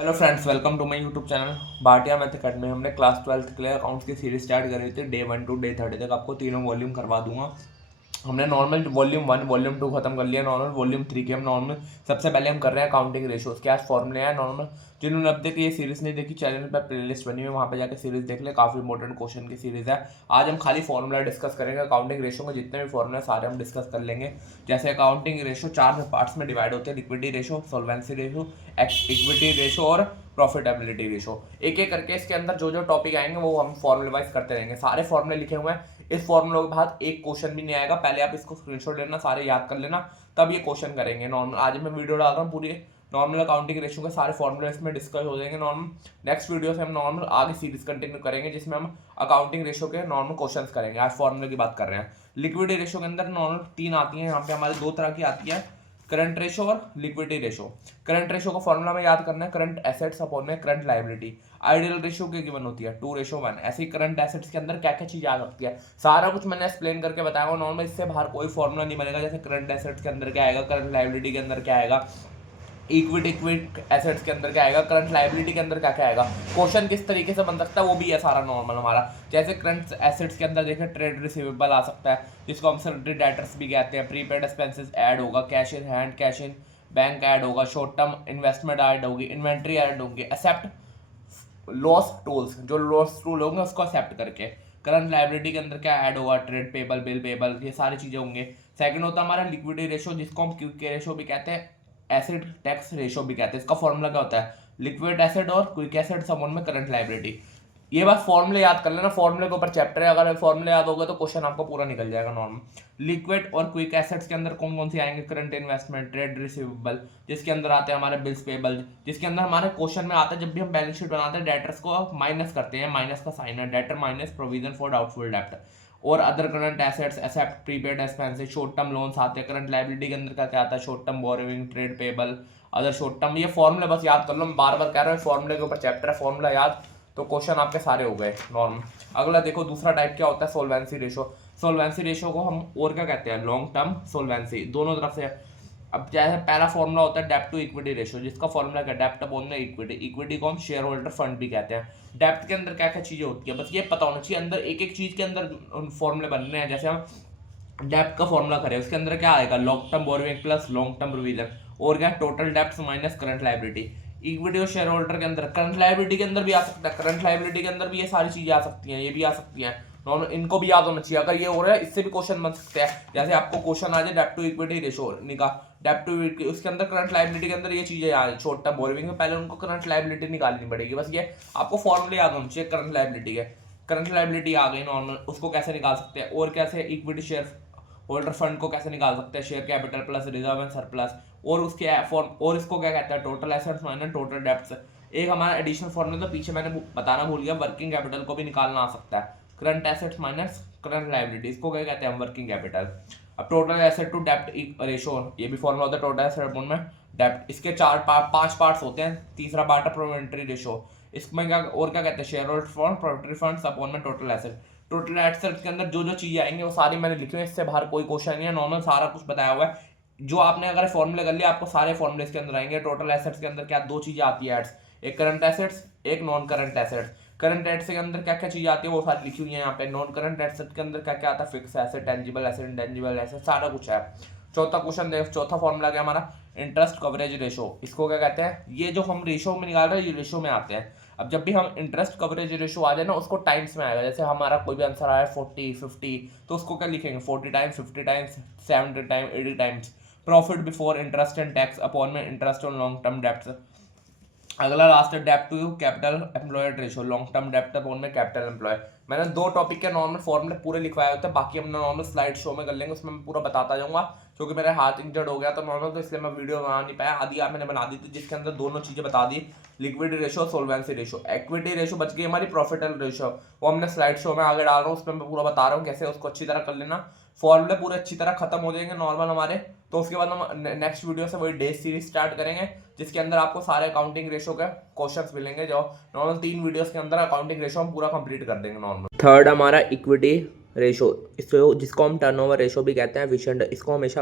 Hello friends, welcome to my YouTube channel Bhatia math academy. हमने class 12th के लिए accounts की सीरीज स्टार्ट करी थी। डे 1 टू डे 30 तक आपको तीनों वॉल्यूम करवा दूंगा। हमने नॉर्मल वॉल्यूम 1 वॉल्यूम 2 खत्म कर लिया। नॉर्मल वॉल्यूम 3 के हम नॉर्मल सबसे पहले हम कर रहे हैं काउंटिंग रेशियोज के आज फॉर्मूले हैं नॉर्मल। जिन्होंने अब तक ये सीरीज नहीं देखी, चैनल पर प्लेलिस्ट बनी हुई है, वहाँ पे जाकर सीरीज देख ले। काफ़ी इंपॉर्टेंट क्वेश्चन की सीरीज है। आज हम खाली फॉर्मूला डिस्कस करेंगे। अकाउंटिंग रेशियो के जितने भी फॉर्मूले सारे हम डिस्कस कर लेंगे। जैसे अकाउंटिंग रेशियो 4 पार्ट्स में डिवाइड होते हैं: liquidity ratio, solvency ratio, equity ratio और प्रॉफिटेबिलिटी रेशियो। एक एक करके इसके अंदर जो जो टॉपिक आएंगे वो हम फॉर्मूले वाइज करते रहेंगे। सारे फॉर्मूले लिखे हुए हैं। इस फॉर्मूले के बाद एक क्वेश्चन भी नहीं आएगा। पहले आप इसको स्क्रीनशॉट लेना, सारे याद कर लेना, तब ये क्वेश्चन करेंगे। नॉर्मल आज मैं वीडियो डाल रहा हूँ पूरी नॉर्मल अकाउंटिंग रेशियो के सारे फॉर्मूले इसमें डिस्कस हो जाएंगे। नॉर्मल नेक्स्ट वीडियो से हम नॉर्मल आगे सीरीज कंटिन्यू करेंगे, जिसमें हम अकाउंटिंग रेशियो के नॉर्मल क्वेश्चंस करेंगे। आज फॉर्मूले की बात कर रहे हैं। लिक्विडिटी रेशियो के अंदर नॉर्मल 3 आती है। यहाँ पे हमारे 2 तरह की आती है, करंट रेशो और लिक्विडिटी रेशो। करंट रेशो का फॉर्मूला में याद करना है करंट एसेट्स अपॉन में करंट लायबिलिटी। आइडियल रेशो की गिवन होती है 2:1। ऐसे ही करंट एसेट्स के अंदर क्या क्या चीज आ सकती है, सारा कुछ मैंने एक्सप्लेन करके बताया। नॉर्मल इससे बाहर कोई फॉर्मूला नहीं बनेगा। जैसे करंट एसेट्स के अंदर क्या आएगा, करंट लायबिलिटी के अंदर क्या आएगा, इक्विटी एसेट्स के अंदर क्या आएगा, करंट लायबिलिटी के अंदर क्या क्या आएगा, क्वेश्चन किस तरीके से बन सकता है वो भी है सारा नॉर्मल हमारा। जैसे करंट एसेट्स के अंदर देखें ट्रेड रिसीवेबल आ सकता है, जिसको हम सैलरी डेटर्स भी कहते हैं। प्रीपेड एक्सपेंसेस ऐड होगा, cash in hand, cash in bank add होगा, शॉर्ट टर्म इन्वेस्टमेंट ऐड होगी, इन्वेंट्री ऐड होगी, एक्सेप्ट लॉस टूल्स, जो लॉस टूल होंगे उसको एक्सेप्ट करके। करंट लायबिलिटी के अंदर क्या ऐड होगा, ट्रेड पेबल, बिल पेबल, ये सारी चीजें होंगे। सेकंड होता है हमारा लिक्विडिटी रेशो, जिसको हम क्विक रेशो भी कहते हैं, एसिड टैक्स रेशो भी कहते हैं। इसका फॉर्मूला क्या होता है, लिक्विड एसिड और क्विक एसिड समोन में करंट लायबिलिटी। ये बात फॉर्मूले याद कर लेना, फॉर्मूले के ऊपर चैप्टर है। अगर फॉर्मूले याद होगा तो क्वेश्चन आपको पूरा निकल जाएगा नॉर्मल। लिक्विड और क्विक एसेट्स के अंदर कौन कौन से आएंगे, करंट इन्वेस्टमेंट, ट्रेड रिसीवेबल, जिसके अंदर आते हैं हमारे बिल्स पेबल, जिसके अंदर हमारे क्वेश्चन में आता है जब भी हम बैलेंस शीट बनाते हैं डेटर्स को माइनस करते हैं, माइनस का साइन है, debtor minus provision for doubtful डेप्ट। और other current assets, except prepaid expenses, short term loans आते हैं। करंट लायबिलिटी के अंदर क्या आता है, short term borrowing, trade payable, other short term. ये फॉर्मूले बस याद कर लो, मैं बार बार कह रहा हूँ फॉर्मूले के ऊपर चैप्टर है, फॉर्मूला याद तो क्वेश्चन आपके सारे हो गए नॉर्मल। अगला देखो दूसरा टाइप क्या होता है, सोल्वेंसी रेशो। सोल्वेंसी रेशो को हम और क्या कहते हैं, लॉन्ग टर्म सोल्वेंसी, दोनों तरफ से। अब जैसे पहला फॉर्मूला होता है डेप्ट टू इक्विटी रेशो, जिसका फॉर्मूला क्या, डेप्ट अपॉन में इक्विटी। इक्विटी को हम शेयर होल्डर फंड भी कहते हैं। डेप्ट के अंदर क्या क्या चीजें होती है बस ये पता होना चाहिए। अंदर एक एक चीज के अंदर फॉर्मूले बनने हैं। जैसे हम डेप्ट का फॉर्मूला करें, उसके अंदर क्या आएगा, long term borrowing plus long term provision, और क्या, टोटल डेप्ट माइनस करंट लायबिलिटी। इक्विटी और शेयर होल्डर के अंदर करंट लायबिलिटी के अंदर भी आ सकता है, करंट लायबिलिटी के अंदर भी ये सारी चीजें आ सकती हैं, ये भी आ सकती हैं। नॉर्मल इनको भी याद होना चाहिए। अगर ये हो रहा है इससे भी क्वेश्चन बन सकते हैं। जैसे आपको क्वेश्चन आ जाए डेप्ट टू इक्विटी रेशो निकाल, डेप्ट टू उसके अंदर करंट लायबिलिटी के अंदर ये चीजें आ शॉर्ट टर्म बोरोइंग में, पहले उनको करंट लायबिलिटी निकालनी पड़ेगी। बस ये आपको फॉर्मूले याद होना चाहिए करंट लायबिलिटी के। करंट लायबिलिटी आ गई नॉर्मल, उसको कैसे निकाल सकते हैं, और कैसे इक्विटी शेयर होल्डर फंड को कैसे निकाल सकते हैं, share capital plus reserve and surplus, और उसके फॉर्म, और इसको क्या कहते हैं, total assets minus total debts. एक हमारा एडिशनल फॉर्मूला तो पीछे मैंने बताना भूल गया, वर्किंग कैपिटल को भी निकालना आ सकता है। Current assets minus current liability, इसको क्या कहते हैं, वर्किंग कैपिटल। अब टोटल एसेट टू डेप्ट रेशो, ये भी फॉर्मूला होता है टोटल एसेट अपॉन में डेप्ट। इसके 5 पार्ट्स होते हैं। तीसरा पार्ट है प्रोवेंट्री रेशो, इसमें क्या और क्या कहते हैं, share holder fund, proprietary funds upon में टोटल एसेट। टोटल एसेट्स के अंदर जो जो चीजें आएंगी वो सारी मैंने लिखी हुई है, इससे बाहर कोई क्वेश्चन नहीं है। नॉर्मल सारा कुछ बताया हुआ है। जो आपने अगर फॉर्मूले कर लिया आपको सारे फॉर्मूले इसके अंदर आएंगे। टोटल एसेट्स के अंदर क्या, 2 चीजें आती है एड्स, एक करंट एसेट्स, एक non current assets. Current assets के अंदर क्या क्या चीजें आती है वो सारी लिखी हुई है यहाँ पे। नॉन करंट एसेट के अंदर क्या क्या आता है, fix asset, tangible asset, intangible asset, सारा कुछ है। चौथा क्वेश्चन देख, चौथा फॉर्मूला क्या हमारा, इंटरेस्ट कवरेज रेशो। इसको क्या कहते हैं, ये जो हम रेशो में निकाल रहे हैं ये रेशो में आते हैं। अब जब भी हम इंटरेस्ट कवरेज रेशो आ जाए ना, उसको टाइम्स में आएगा। जैसे हमारा कोई भी आंसर आया 40 50, तो उसको क्या लिखेंगे, 40 times, 50 times, 70 times, 80 times. Profit before interest and tax upon में interest on long term debts. अगला लास्ट है डेप्ट to capital employed ratio, long term dept upon में कैपिटल एम्प्लॉय। मैंने 2 टॉपिक के नॉर्मल फॉर्मूले पूरे लिखवाए होते हैं, बाकी हम नॉर्मल स्लाइड शो में कर लेंगे, उसमें मैं पूरा बताता जाऊंगा। क्योंकि मेरे हाथ इंजर्ड हो गया तो नॉर्मल, तो इसलिए मैं वीडियो बना नहीं पाया। आधी आप मैंने बना दी थी जिसके अंदर दोनों चीजें बता दी, liquidity ratio, solvency ratio. Equity ratio बच गई हमारी, प्रॉफिटेबल रेशो वो हमने स्लाइड शो में आगे डाल रहा हूँ, उसमें मैं पूरा बता रहा हूँ कैसे, उसको अच्छी तरह कर लेना। फॉर्मूले पूरे अच्छी तरह खत्म हो जाएंगे नॉर्मल हमारे, तो उसके बाद हम नेक्स्ट वीडियो से वही डे सीरीज स्टार्ट करेंगे, जिसके अंदर आपको सारे अकाउंटिंग रेशो के क्वेश्चंस मिलेंगे। जो नॉर्मल 3 वीडियोस के अंदर अकाउंटिंग रेशो हम पूरा कंप्लीट कर देंगे नॉर्मल। थर्ड हमारा इक्विटी रेशो, इसको जिसको हम टर्नओवर रेशो भी कहते हैं, विशेंट। इसको हमेशा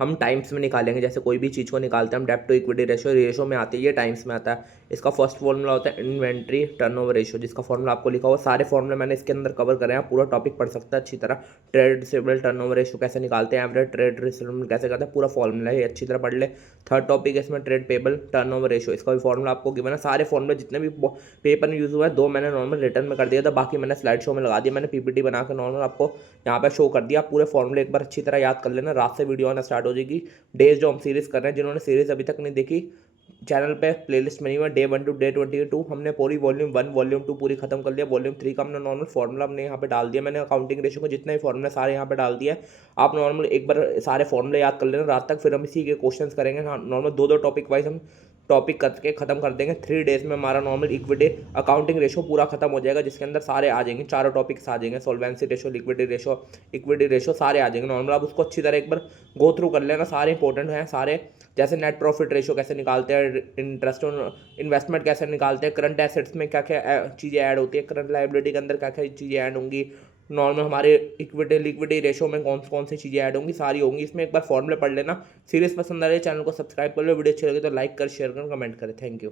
हम टाइम्स में निकालेंगे। जैसे कोई भी चीज़ को निकालते हैं हम, डेप्ट टू इक्विटी रेशो रेशो में आती है, ये टाइम्स में आता है। इसका फर्स्ट फॉर्मूला होता है इन्वेंट्री टर्नओवर रेशियो, जिसका फॉर्मूला आपको लिखा हुआ, सारे फॉर्मूले मैंने इसके अंदर कवर करे हैं, पूरा टॉपिक पढ़ सकता है अच्छी तरह। ट्रेड रिसीवेबल टर्नओवर रेशियो कैसे निकालते हैं, एवरेज ट्रेड रिसीवेबल कैसे करते हैं, पूरा फॉर्मूला है, अच्छी तरह पढ़ ले। थर्ड टॉपिक है इसमें ट्रेड पेबल टर्नओवर रेशियो, इसका भी फॉर्मूला आपको गिवन है। सारे फॉर्मूले जितने भी पेपर में यूज़ हुआ है, 2 मैंने नॉर्मल रिटर्न में कर दिया था, बाकी मैंने स्लाइड शो में लगा दिया, मैंने पीपीटी बना के नॉर्मल आपको यहाँ पे शो कर दिया। पूरे फॉर्मूले एक बार अच्छी तरह याद कर लेना, रात से वीडियो आना स्टार्ट हो जाएगी। डेज जो हम सीरीज़ कर रहे हैं, जिन्होंने सीरीज़ अभी तक नहीं देखी, चैनल पे प्लेलिस्ट में नहीं हुआ, डे 1 to डे 22 हमने पूरी वॉल्यूम 1 वॉल्यूम 2 पूरी खत्म कर लिया। वॉल्यूम 3 का हमने नॉर्मल फॉर्मूला हमने यहाँ पे डाल दिया, मैंने अकाउंटिंग रेशियो को जितने भी फॉर्मूले सारे यहाँ पे डाल दिया है। आप नॉर्मल एक बार सारे फॉर्मूले याद कर लेना रात तक, फिर हम इसी के क्वेश्चंस करेंगे। हाँ, नॉर्मल 2 टॉपिक वाइज हम टॉपिक करके खत्म कर देंगे। 3 डेज में हमारा नॉर्मल इक्विटी अकाउंटिंग रेशियो पूरा खत्म हो जाएगा, जिसके अंदर सारे आ जाएंगे, चारों टॉपिक्स आ जाएंगे, solvency ratio, liquidity ratio, equity ratio सारे आ जाएंगे नॉर्मल। आप उसको अच्छी तरह एक बार गो थ्रू कर लेना, सारे इंपॉर्टेंट हैं सारे। जैसे नेट प्रॉफिट रेशियो कैसे निकालते हैं, इंटरेस्ट ऑन इन्वेस्टमेंट कैसे निकालते हैं, करंट एसेट्स में क्या क्या चीज़ें ऐड होती है, करंट लाइबिलिटी के अंदर क्या क्या चीज़ें ऐड होंगी, नॉर्मल हमारे इक्विटी लिक्विडिटी रेशियो में कौन कौन सी चीज़ें ऐड होंगी, सारी होंगी इसमें। एक बार फॉर्मूले पढ़ लेना। सीरीज पसंद आ रही है, चैनल को सब्सक्राइब कर लो, वीडियो अच्छी लगी तो लाइक कर, शेयर कर, कमेंट करें। Thank you.